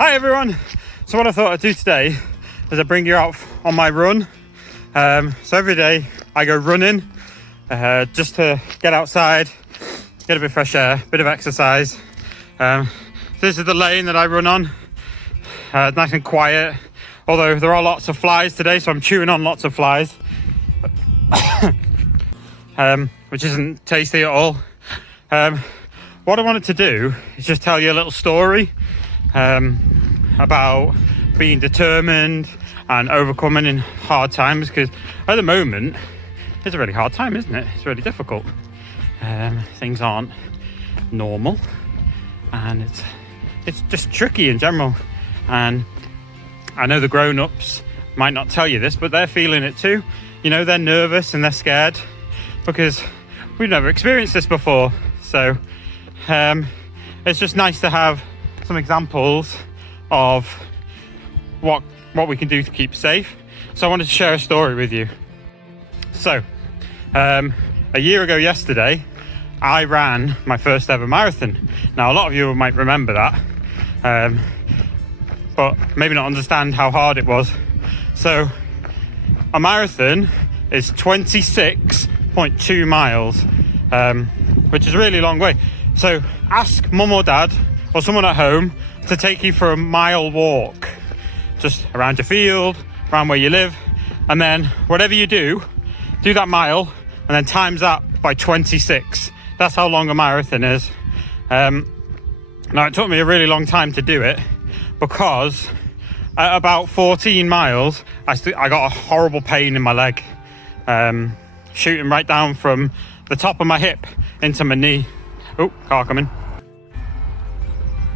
Hi everyone! So what I thought I'd do today is I bring you out on my run. So every day I go running just to get outside, get a bit of fresh air, bit of exercise. This is the lane that I run on, nice and quiet, although there are lots of flies today, so I'm chewing on lots of flies, which isn't tasty at all. What I wanted to do is just tell you a little story about being determined and overcoming in hard times, because at the moment it's a really hard time, isn't it? It's really difficult. Things aren't normal and it's just tricky in general, and I know the grown-ups might not tell you this, but they're feeling it too. You know, they're nervous and they're scared because we've never experienced this before. So it's just nice to have some examples of what we can do to keep safe. So I wanted to share a story with you. So a year ago yesterday I ran my first ever marathon. Now a lot of you might remember that, but maybe not understand how hard it was. So a marathon is 26.2 miles, which is a really long way. So ask mum or dad or someone at home to take you for a mile walk, just around your field, around where you live, and then whatever you do that mile and then times that by 26. That's how long a marathon is. Now it took me a really long time to do it because at about 14 miles I got a horrible pain in my leg, shooting right down from the top of my hip into my knee. Oh, car coming.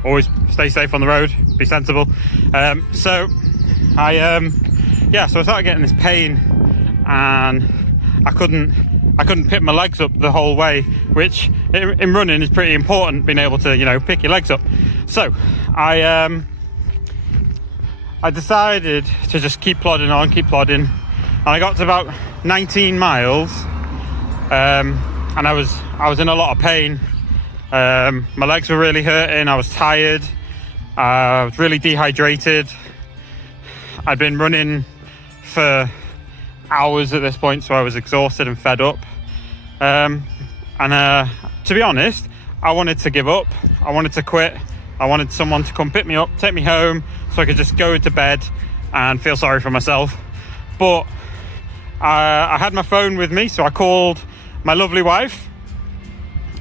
Always stay safe on the road, be sensible. So I started getting this pain and I couldn't pick my legs up the whole way, which in running is pretty important, being able to, you know, pick your legs up. So I decided to just keep plodding on, and I got to about 19 miles, and I was in a lot of pain. My legs were really hurting, I was tired, I was really dehydrated. I'd been running for hours at this point, so I was exhausted and fed up. To be honest, I wanted to give up, I wanted to quit. I wanted someone to come pick me up, take me home, so I could just go to bed and feel sorry for myself. But I had my phone with me, so I called my lovely wife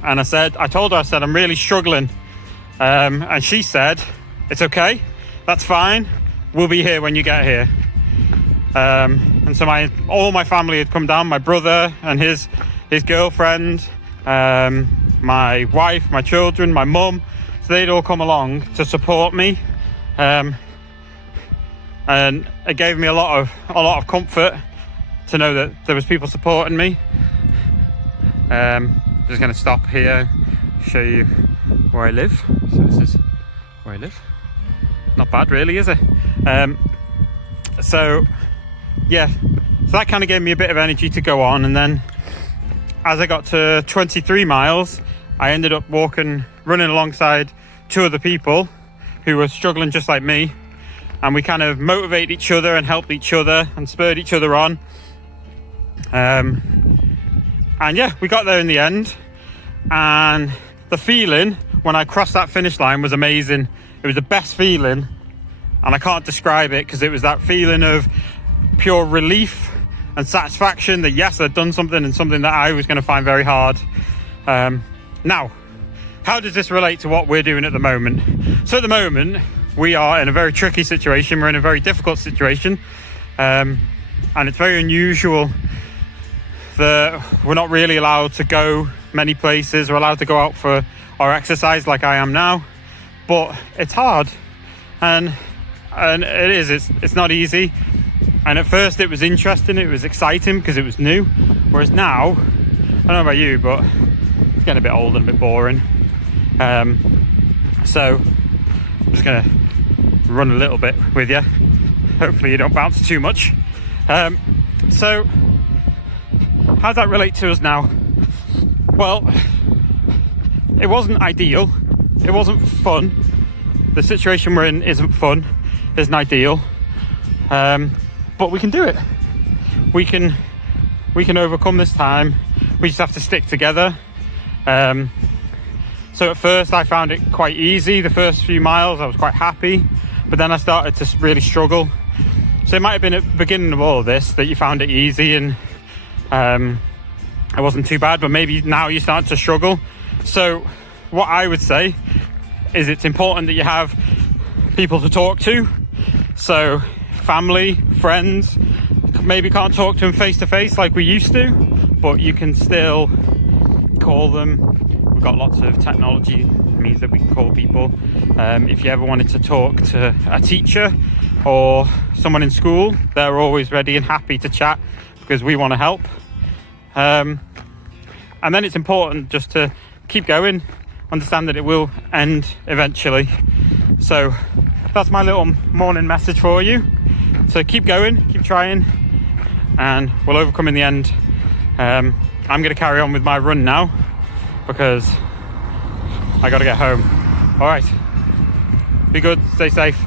and I told her, I'm really struggling. And she said, it's okay, that's fine, we'll be here when you get here. And so all my family had come down, my brother and his girlfriend, my wife, my children, my mum. So they'd all come along to support me, and it gave me a lot of comfort to know that there was people supporting me. Just going to stop here, show you where I live. So this is where I live. Not bad, really, is it? So that kind of gave me a bit of energy to go on, and then as I got to 23 miles, I ended up running alongside two other people who were struggling just like me, and we kind of motivated each other and helped each other and spurred each other on. We got there in the end, and the feeling when I crossed that finish line was amazing. It was the best feeling, and I can't describe it, because it was that feeling of pure relief and satisfaction that yes, I'd done something, and something that I was going to find very hard. Now, how does this relate to what we're doing at the moment? So at the moment, we are in a very tricky situation. We're in a very difficult situation, and it's very unusual that we're not really allowed to go many places. We're allowed to go out for our exercise like I am now, but it's hard, and it's not easy. And at first it was interesting, it was exciting because it was new, whereas now, I don't know about you, but it's getting a bit old and a bit boring. So I'm just gonna run a little bit with you. Hopefully you don't bounce too much. So how does that relate to us now? Well, it wasn't ideal, it wasn't fun, the situation we're in isn't fun, isn't ideal, but we can do it. We can overcome this time. We just have to stick together. So at first I found it quite easy. The first few miles I was quite happy, but then I started to really struggle. So it might have been at the beginning of all of this that you found it easy and it wasn't too bad, but maybe now you start to struggle. So what I would say is it's important that you have people to talk to. So family, friends, maybe can't talk to them face to face like we used to, but you can still call them. We've got lots of technology means that we can call people. If you ever wanted to talk to a teacher or someone in school, they're always ready and happy to chat because we want to help. And then it's important just to keep going, understand that it will end eventually. So that's my little morning message for you. So keep going, keep trying, and we'll overcome in the end. I'm going to carry on with my run now because I got to get home. All right, be good, stay safe.